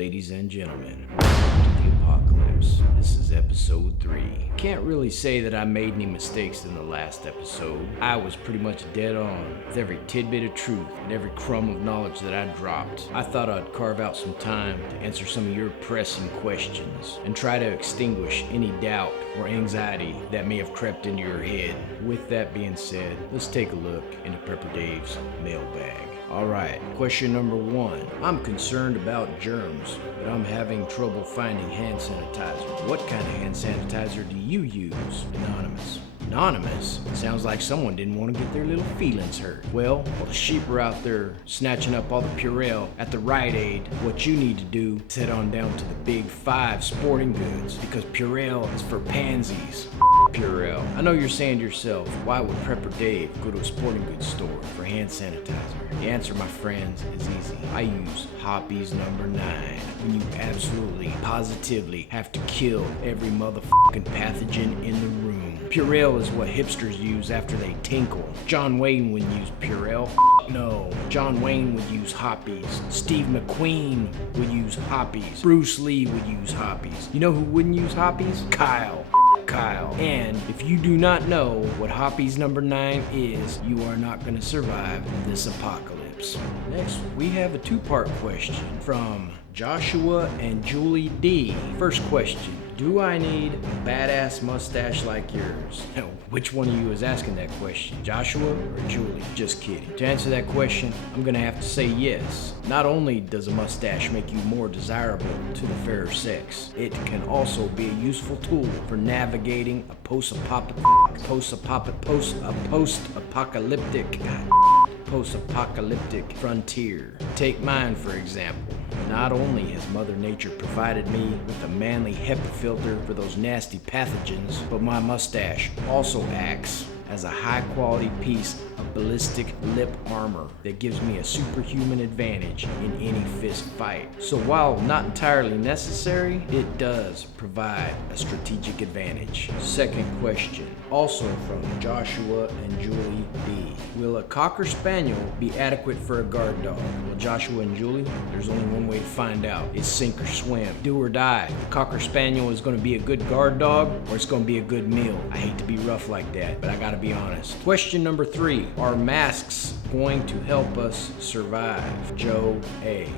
Ladies and gentlemen, welcome to the apocalypse. This is episode 3. Can't really say that I made any mistakes in the last episode. I was pretty much dead on with every tidbit of truth and every crumb of knowledge that I dropped. I thought I'd carve out some time to answer some of your pressing questions and try to extinguish any doubt or anxiety that may have crept into your head. With that being said, let's take a look into Prepper Dave's mailbag. Alright, question number 1. I'm concerned about germs, but I'm having trouble finding hand sanitizer. What kind of hand sanitizer do you use? Anonymous. Anonymous? Sounds like someone didn't want to get their little feelings hurt. Well, while the sheep are out there snatching up all the Purell at the Rite Aid, what you need to do is head on down to the Big 5 sporting goods, because Purell is for pansies. Purell. I know you're saying to yourself, why would Prepper Dave go to a sporting goods store for hand sanitizer? The answer, my friends, is easy. I use Hoppy's number 9 when you absolutely, positively have to kill every motherfucking pathogen in the room. Purell is what hipsters use after they tinkle. John Wayne wouldn't use Purell. No. John Wayne would use Hoppies. Steve McQueen would use Hoppies. Bruce Lee would use Hoppies. You know who wouldn't use Hoppies? Kyle. And if you do not know what Hoppy's number 9 is, you are not going to survive this apocalypse. Next, we have a 2-part question from Joshua and Julie D. First question, do I need a badass mustache like yours? Now, which one of you is asking that question, Joshua or Julie? Just kidding. To answer that question, I'm gonna have to say yes. Not only does a mustache make you more desirable to the fairer sex, it can also be a useful tool for navigating a post-apocalyptic frontier. Take mine, for example. Not only has Mother Nature provided me with a manly HEPA filter for those nasty pathogens, but my mustache also acts as a high-quality piece of ballistic lip armor that gives me a superhuman advantage in any fist fight. So while not entirely necessary, it does provide a strategic advantage. Second question, also from Joshua and Julie D. Will a Cocker Spaniel be adequate for a guard dog? Well, Joshua and Julie, there's only one way to find out. It's sink or swim. Do or die. The Cocker Spaniel is going to be a good guard dog, or it's going to be a good meal. I hate to be rough like that, but I gotta be honest. Question number 3. Are masks going to help us survive? Joe A.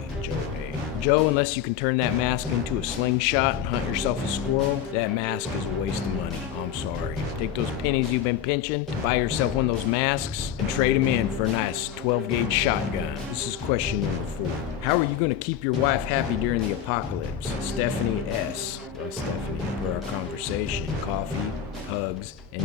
Joe, unless you can turn that mask into a slingshot and hunt yourself a squirrel, that mask is a waste of money. I'm sorry. Take those pennies you've been pinching to buy yourself one of those masks and trade them in for a nice 12-gauge shotgun. This is question number 4. How are you going to keep your wife happy during the apocalypse? Stephanie S. Well, Stephanie, for our conversation, coffee, hugs, and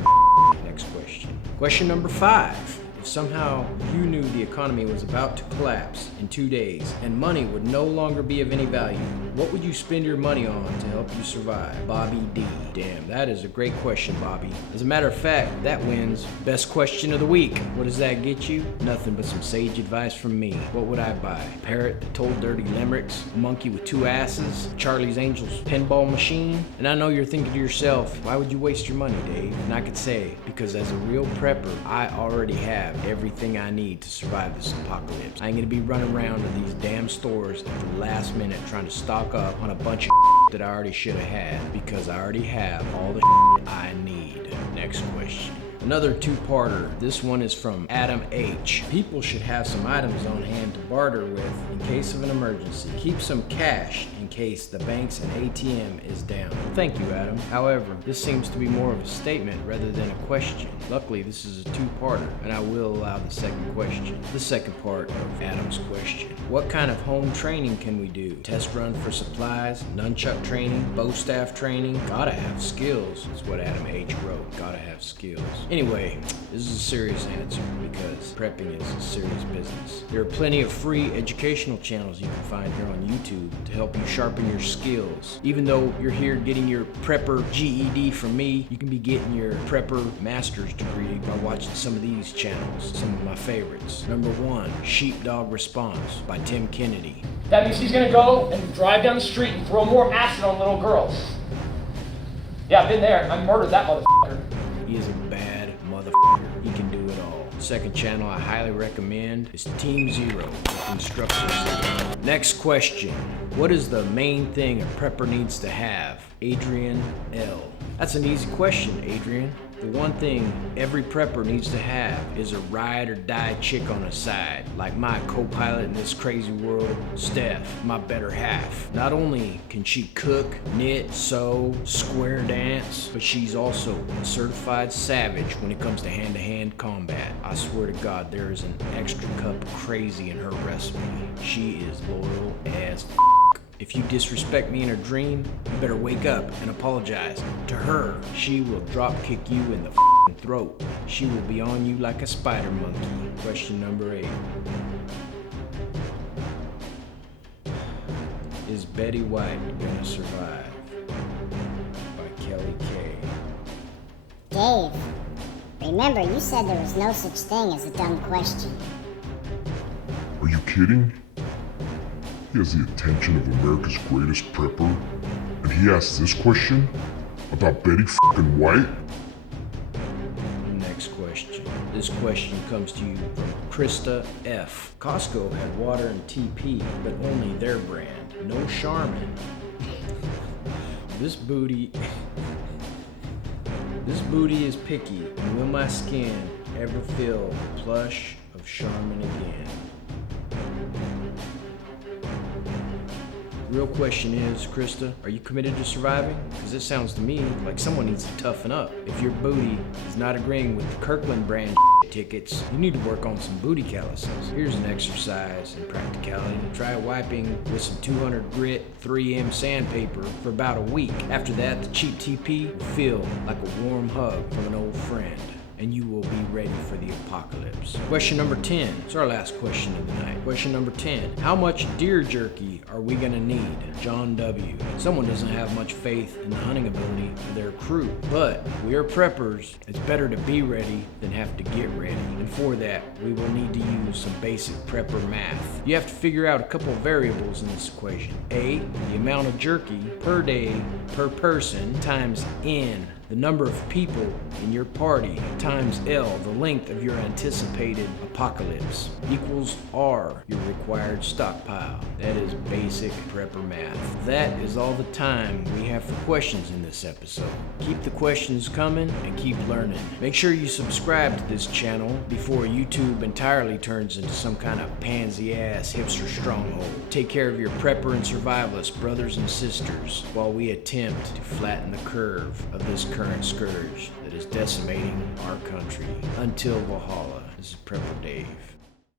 next question. Question number 5. If somehow you knew the economy was about to collapse in 2 days and money would no longer be of any value, what would you spend your money on to help you survive? Bobby D. Damn, that is a great question, Bobby. As a matter of fact, that wins Best Question of the Week. What does that get you? Nothing but some sage advice from me. What would I buy? A parrot that told dirty limericks? A monkey with 2 asses? Charlie's Angels pinball machine? And I know you're thinking to yourself, why would you waste your money, Dave? And I could say, because as a real prepper, I already have everything I need to survive this apocalypse. I ain't gonna be running around to these damn stores at the last minute trying to stock up on a bunch of that I already should have had, because I already have all the I need. Next question. Another 2-parter. This one is from Adam H. People should have some items on hand to barter with in case of an emergency. Keep some cash in case the banks and ATM is down. Thank you, Adam. However, this seems to be more of a statement rather than a question. Luckily, this is a 2-parter, and I will allow the second question. The second part of Adam's question. What kind of home training can we do? Test run for supplies, nunchuck training, bow staff training? Gotta have skills, is what Adam H. wrote. Gotta have skills. Anyway, this is a serious answer because prepping is a serious business. There are plenty of free educational channels you can find here on YouTube to help you sharpen your skills. Even though you're here getting your prepper GED from me, you can be getting your prepper master's degree by watching some of these channels, some of my favorites. Number 1, Sheepdog Response by Tim Kennedy. That means he's gonna go and drive down the street and throw more acid on little girls. Yeah, I've been there. I murdered that motherfucker. He is a bad motherfucker. He can do it all. Second channel I highly recommend is Team Zero with instructions. Next question. What is the main thing a prepper needs to have? Adrian L. That's an easy question, Adrian. The one thing every prepper needs to have is a ride or die chick on his side, like my co-pilot in this crazy world, Steph, my better half. Not only can she cook, knit, sew, square dance, but she's also a certified savage when it comes to hand-to-hand combat. I swear to God, there is an extra cup of crazy in her recipe. She is loyal as f***. If you disrespect me in a dream, you better wake up and apologize to her. She will drop kick you in the f***ing throat. She will be on you like a spider monkey. Question number 8. Is Betty White gonna survive? By Kelly K. Dave, remember you said there was no such thing as a dumb question. Are you kidding? He has the attention of America's greatest prepper, and he asks this question about Betty f***ing White? Next question. This question comes to you from Krista F. Costco had water and TP, but only their brand. No Charmin. This booty is picky, and will my skin ever feel the plush of Charmin again? Real question is, Krista, are you committed to surviving? Because it sounds to me like someone needs to toughen up. If your booty is not agreeing with the Kirkland brand tickets, you need to work on some booty calluses. Here's an exercise in practicality. Try wiping with some 200 grit 3M sandpaper for about a week. After that, the cheap TP will feel like a warm hug from an old friend, and you will be ready for the apocalypse. Question number 10. It's our last question of the night. Question number 10. How much deer jerky are we gonna need? John W. Someone doesn't have much faith in the hunting ability of their crew, but we are preppers. It's better to be ready than have to get ready. And for that, we will need to use some basic prepper math. You have to figure out a couple of variables in this equation. A, the amount of jerky per day per person times N, the number of people in your party, times L, the length of your anticipated apocalypse, equals R, your required stockpile. That is basic prepper math. That is all the time we have for questions in this episode. Keep the questions coming and keep learning. Make sure you subscribe to this channel before YouTube entirely turns into some kind of pansy-ass hipster stronghold. Take care of your prepper and survivalist brothers and sisters while we attempt to flatten the curve of this current scourge that is decimating our country. Until Valhalla, this is Prepper Dave.